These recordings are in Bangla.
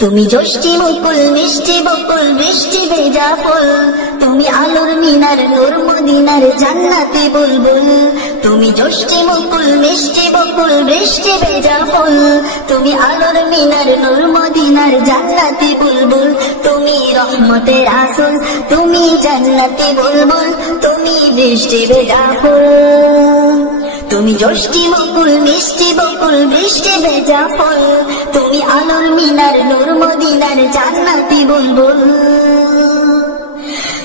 তুমি জ্যোষ্ঠী মুকুল মিষ্টি বকুল বৃষ্টি ভেজা ফুল, তুমি আলোর মিনার নূর মদিনার জান্নাতি বুলবুল। তুমি জ্যোষ্ঠী মুকুল মিষ্টি বকুল বৃষ্টি ভেজা ফুল, তুমি আলোর মিনার নূর মদিনার জান্নাতি বুলবুল। তুমি রহমতের আসল, তুমি জান্নাতি বুলবুল, তুমি বৃষ্টি ভেজা ফুল। তুমি জ্যোষ্ঠী মুকুল মিষ্টি বকুল বৃষ্টি ভেজা ফুল, তুমি আলোর মিনার নূর মদিনার জান্নাতি বুলবুল।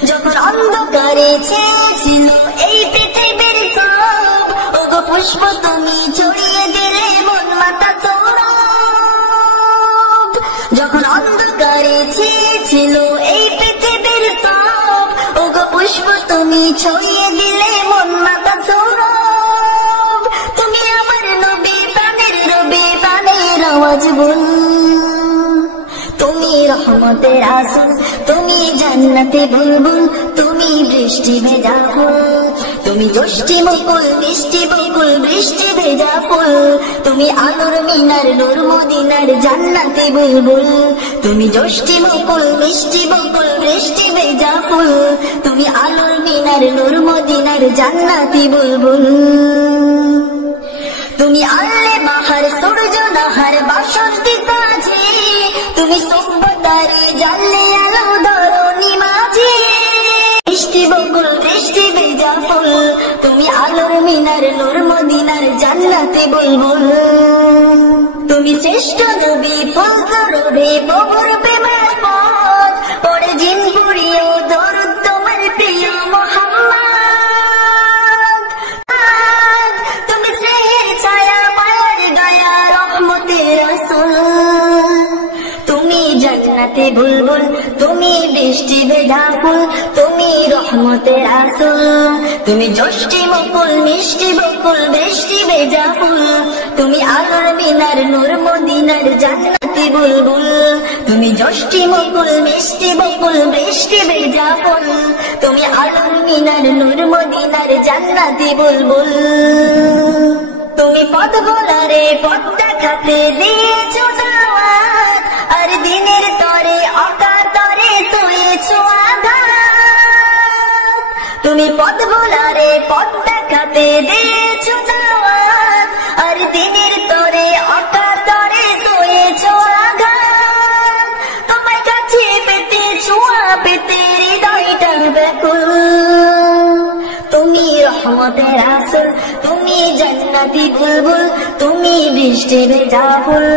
যখন অন্ধকারে ছেয়েছিল এই পৃথিবীর সব, ওগো পুষ্প তুমি ছড়িয়ে দিলে মন মাতা সৌরভ। যখন অন্ধকারে ছেয়েছিল এই পৃথিবীর সব, ওগো পুষ্প তুমি ছড়িয়ে দিলে মন মাতা সৌরভ। তুমি রহমতের আসল, তুমি জান্নাতি বুলবুল, তুমি বৃষ্টি ভেজা ফুল। তুমি জ্যোষ্ঠী মুকুল মিষ্টি বকুল বৃষ্টি ভেজা ফুল, তুমি আলোর মিনার নূর মদিনার জান্নাতি বুলবুল। তুমি জ্যোষ্ঠী মুকুল মিষ্টি বকুল বৃষ্টি ভেজা ফুল, তুমি আলোর মিনার নূর মদিনার জান্নাতি বুলবুল। তুমি আল্লে বাহার সূর্য নাহার বাসন্তী সাজে, তুমি সভ্যতারে জানলে আলো ধরণী মাঝে। বৃষ্টি বকুল বৃষ্টি ভেজা ফুল, তুমি আলোর মিনার নূর মদিনার জান্নাতি বুলবুল। তুমি শ্রেষ্ঠ নবী ফুল করবে প্রভুর প্রেমের পথ, পরে জিন পুরিও দরুদ তোমার প্রিয় মুহাম্মদ। তুমি স্নেহের ছায়া মায়ার দয়া রহমতের রাসূল, তুমি জান্নাতি বুলবুল, তুমি বৃষ্টি ভেজা ফুল, তুমি রহমতের আসল। তুমি জ্যোষ্ঠী মুকুল মিষ্টি বকুল বৃষ্টি ভেজা ফুল, তুমি আলোর মিনার নূর মদিনার জান্নাতি বুলবুল। তুমি জ্যোষ্ঠী মুকুল মিষ্টি বকুল বৃষ্টি ভেজা ফুল, তুমি আলোর মিনার নূর মদিনার জান্নাতি বুলবুল। তুমি পথ ভোলারে পথ দেখাতে দিয়েছ দাওয়াত, আর দিনের তরে অকাতরে শুয়েছ আঘাত। তুমি পথ ভোলারে পথ দেখাতে দিয়েছ দাওয়াত, আর দিনের তরে অকাতরে শুয়েছ আঘাত। তোমায় কাছে পেতে ছোঁয়া পেতে হৃদয়টা ব্যাকুল। তুমি রহমতের আসল, তুমি জান্নাতি বুলবুল, তুমি বৃষ্টি ভেজা ফুল।